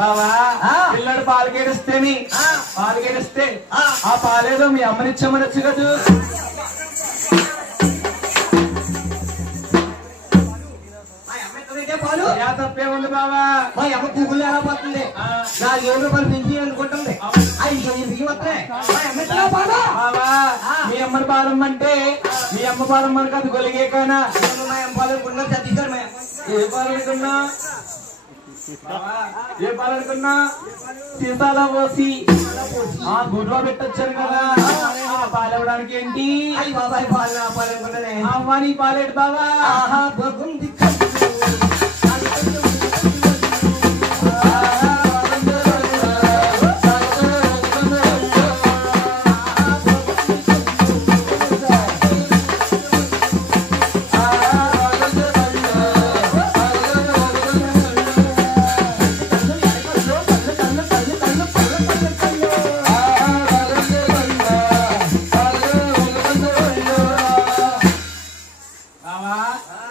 బావా పిల్లడు పాలుగేడిస్తే ఆ పాలేదో మీ అమ్మనిచ్చమనొచ్చు కదా. తప్పే ఉంది బావా. మా అమ్మ కూగులు ఎలా పోతుంది, 4 రూపాయలు పెంచి అనుకుంటుంది. 5 వస్తాయి. మీ అమ్మని పాలమ్మంటే మీ అమ్మ పాలమ్మని కాదు గొలిగే కానా. మా అమ్మ పాలనుకున్నా చదివారు. ఏ పాలనుకున్నా సీసాలో పోసి గుడ్లో పెట్టొచ్చారు కదా. పాలివ్వడానికి ఏంటి బాబాయ్ పాలు పాలనుకుంటానే. అమ్మా నీ పాలేడు బావా.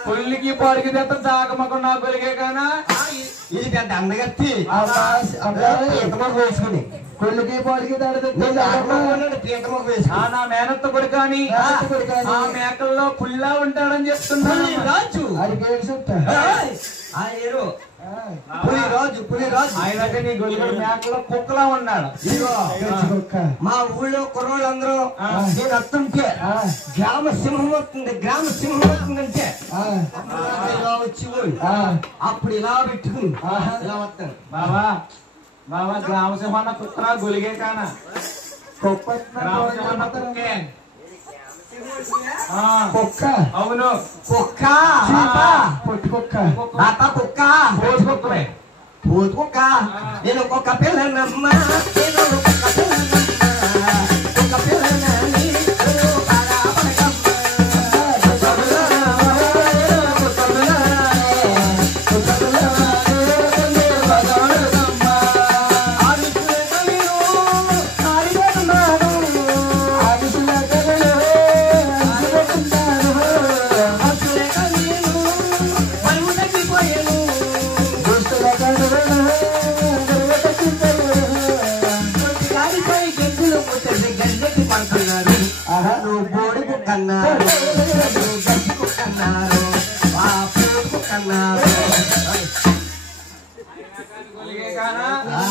పుల్లికి పొడికి తెత్త తాగమకుండా గొలిగే కానా. ఇది పెద్ద అందగత్తి వేసుకుని కొళ్ళకి పొడికి నా మేనత్త కొడుకాని ఆ మేకల్లో పుల్లా ఉంటాడని చెప్తున్నాను. రాజు ఆయన నీ గొలిగడు మేకల్లో కుక్కలా ఉన్నాడు. మా ఊళ్ళో కుర్రోళ్ళందరూ నేను వస్తుంటే గ్రామ సింహం వస్తుంది, గ్రామ సింహం వస్తుందంటే ఇలా వచ్చి అప్పుడు ఇలా పెట్టుకుని ఇలా వస్తాను. బాబా బాబా గ్రామసింహన్న కుక్కరా గొలిగే కానా. గ్రామసింహన్న కుక్కే. కుక్క అవును కుక్క పొట్టి కుక్క కుక్క పోతు కుక్కలే. పోతు కుక్క. నేను ఒక్కొక్క పిల్లనమ్మ, నేను ఒక్కొక్క పిల్లనమ్మ, ఒక్క పిల్లనని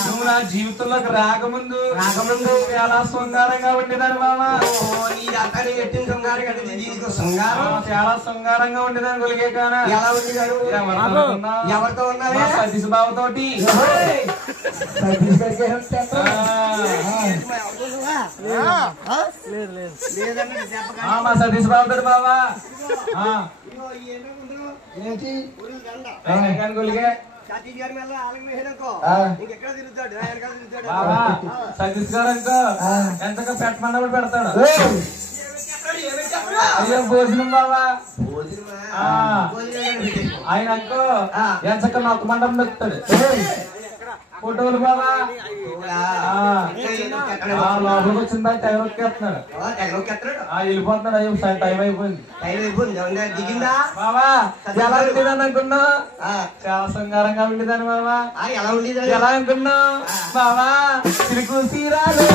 నువ్వు నా జీవితంలోకి రాకముందు చాలా శృంగారంగా ఉండేదాన్ని బాబా. చాలా శృంగారంగా ఉండేదాన్ని గొలిగే కానా. ఎవరితో ఉన్నారు? సతీష్ బాబుతోటి. మా సతీష్ బాబుతోటి బాబా. గొలిగే సతీష్ గారి మీద ఇంకెక్కడ తిరుగుతాడు, సతీష్ గారు అనుకో ఎంతగా పెట్టమన్నప్పుడు పెడతాడు. అయ్యో భోజనం బాబా. ఆయన అనుకో ఎంచక్క నొక్క మండపం పెడతాడు. ఫోటోలు బాబా లోపలికి వచ్చిందా టైం నొక్కేస్తున్నాడు. వెళ్ళిపోతున్నాడు. అయ్యో టైం అయిపోయింది. దిగిందా బాబా ఎలా ఉండేదాన్ని అనుకున్నావు? చాలా శృంగారంగా ఉండేదాన్ని బాబా. ఎలా ఉండేది? ఎలా అనుకున్నావు బాబా? సిరుకు సీరాలు.